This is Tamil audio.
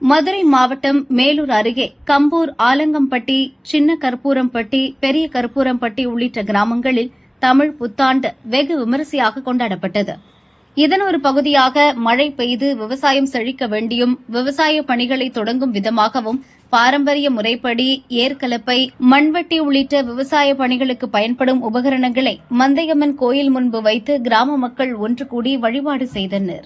மதுரை மாவட்டம் மேலூர் அருகே கம்பூர், ஆலங்கம்பட்டி, சின்ன கற்பூரம்பட்டி, பெரிய கற்பூரம்பட்டி உள்ளிட்ட கிராமங்களில் தமிழ் புத்தாண்டு வெகு விமரிசையாக கொண்டாடப்பட்டது. இதன் ஒரு பகுதியாக மழை பெய்து விவசாயம் செழிக்க வேண்டியும் விவசாய பணிகளை தொடங்கும் விதமாகவும் பாரம்பரிய முறைப்படி ஏர்கலப்பை, மண்வெட்டி உள்ளிட்ட விவசாய பணிகளுக்கு பயன்படும் உபகரணங்களை மந்தையம்மன் கோயில் முன்பு வைத்து கிராம மக்கள் ஒன்று கூடி வழிபாடு செய்தனா்.